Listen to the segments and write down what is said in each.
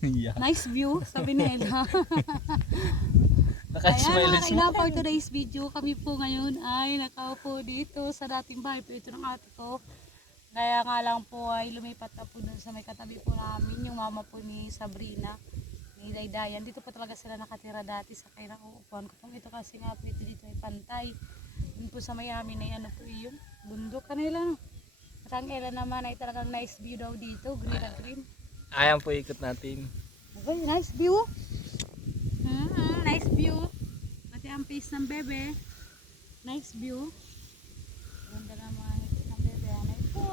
Yeah. Nice view, sabi nila. Naka-smile Ayan mga smile. kaina, for today's video, kami po ngayon ay nakaupo dito sa dating bahay po ito ng ate ko. Kaya nga lang po ay lumipat na po dun sa may katabi po namin, yung mama po ni Sabrina, ni Daydayan. Dito po talaga sila nakatira dati sa kailang uupuan ko. Kung ito kasi nga po ito dito ay pantay. Dun po sa may amin ay ano po yun, bundok kanila. At ang Ella naman ay talagang nice view daw dito, green na green. Ayan po ikot natin. Okay, nice view. Nice view. Pati ang face ng bebe. Nice view. Ganda naman ng bebe. Ano ito?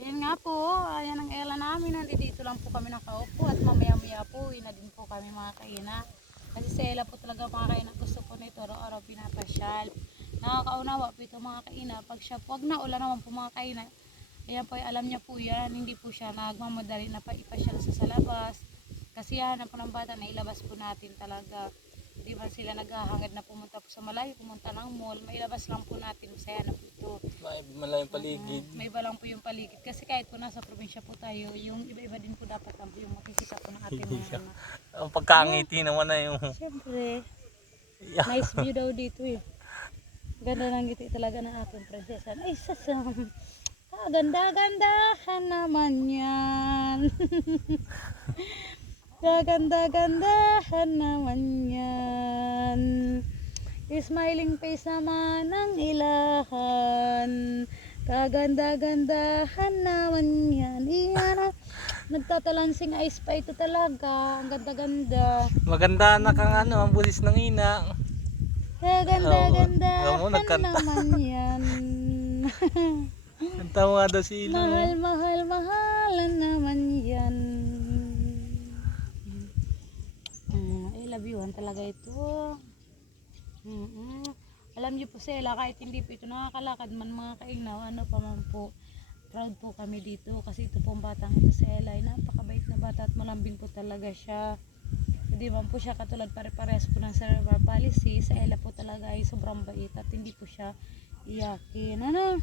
Yan nga po. Ayan ang Ella namin. Nandito lang po kami nakaupo. At mamaya-maya po, uwi na din po kami mga kaina. Kasi sa Ella po talaga mga kaina. Gusto po nito araw-araw pinapasyal. Nakakaunawa po ito mga kaina. Pag siya, wag na ulan naman po mga kaina. Ayan po, alam niya po yan, hindi po siya nagmamadali na ipasyal sa labas. Kasi yan po ng bata na ilabas po natin talaga. Di ba sila naghahangad na pumunta po sa malayo, pumunta ng mall, mailabas lang po natin, masaya na po ito. May malayong paligid. May iba lang po yung paligid. Kasi kahit po nasa probinsya po tayo, yung iba-iba din po dapat lang po yung makikita po ng ating mga anak. Ang pagkangiti naman na yung... Siyempre, Yeah. nice view daw dito eh. Ganda ng ngiti talaga ng ating prinsesa. Ay, sasam. Ganda-gandahan naman yan. Gaganda-gandahan naman yan. Smiling face naman ng ilahan. Gaganda-gandahan naman yan. Iyan, nagtatalansing eyes pa ito talaga. Ang ganda-ganda. Maganda na kang ano, ang bulis ng ina. Gaganda-gandahan Oo, nagkanta. naman yan. Kanta mo nga daw si Ilo. Mahal, mahal, mahalan naman yan. I love you talaga ito. Alam niyo po sila, kahit hindi po ito nakakalakad man mga kainaw, ano pa man po, proud po kami dito. Kasi ito po ang batang ito sa Ella, ay napakabait na bata at malambing po talaga siya. Hindi man po siya katulad pare-parehas po ng cerebral palsy. Sa Ella po talaga ay sobrang bait at hindi po siya iyakin. Ano?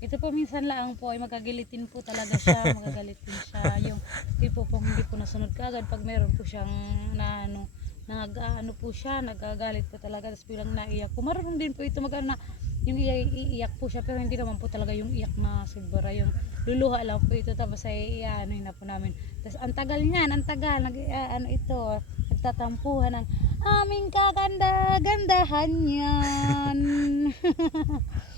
Ito po minsan lang po ay magagalitin po talaga siya, magagalitin siya. Yung tipo po hindi po nasunod kagad pag meron po siyang na ano po siya, nagagalit po talaga tapos bilang naiyak po. Marunong din po ito na yung iiyak po siya pero hindi naman po talaga yung iyak na sobra, yung luluha lang po ito tapos ay ano na po namin. Tapos ang tagal niyan, ang tagal ano ito, nagtatampuhan ng aming kaganda-gandahan yan.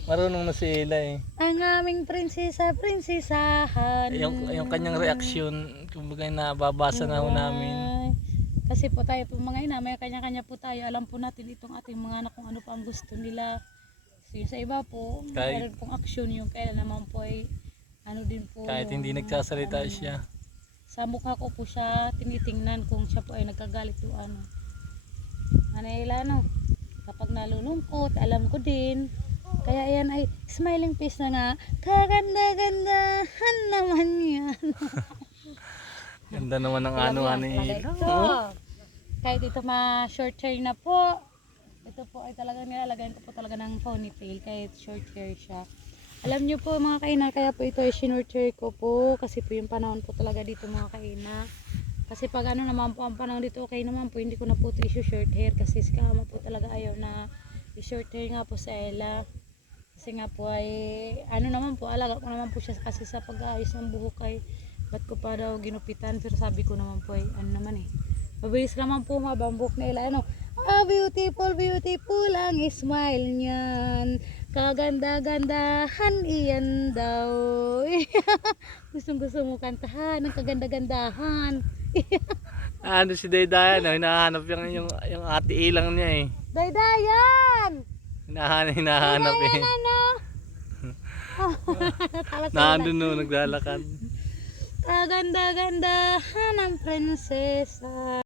Marunong na si Ila eh. Ang aming prinsesahan. Yung kanyang reaksyon, kumbaga nababasa na ho namin. Kasi po tayo po mga ina, may kanya-kanya po tayo. Alam po natin itong ating mga anak kung ano pa ang gusto nila. So, sa iba po, meron pong aksyon yung kailan naman po ay ano din po. Kahit hindi nagsasalita siya. Sa mukha ko po siya tinitingnan kung siya po ay nagkagalit o ano. Manila no, kapag nalulungkot, alam ko din. Kaya yan ay smiling face na nga. Kaganda-gandahan naman yan. Ganda naman ng ano ni Ila. Kahit ito ma-short hair na po. Ito po ay talagang nilalagyan ko po talaga ng ponytail kahit short hair siya. Alam niyo po mga kaina, kaya po ito ay short hair ko po. Kasi po yung panahon po talaga dito mga kaina. Kasi pag ano naman po ang panahon dito, okay naman po. Hindi ko na po ito short hair kasi si kama po talaga ayaw na i-short hair nga po sa Ella. Kasi nga po ay ano naman po, alaga ko naman po siya kasi sa pag-aayos ng buhok ay ba't ko pa daw ginupitan, pero sabi ko naman po ay ano naman eh, mabilis naman po mabang buhok na Ella, ano, beautiful, beautiful ang smile niyan, kaganda-gandahan iyan daw. Gustong-gusto mo kantahan ng kaganda-gandahan. Ano si Daydayan, hinahanap yung ate ilang niya eh. Daydayan! Hinahanap eh. Ano? Nandun no, naglalakad. Kaganda-gandahan ang prinsesa.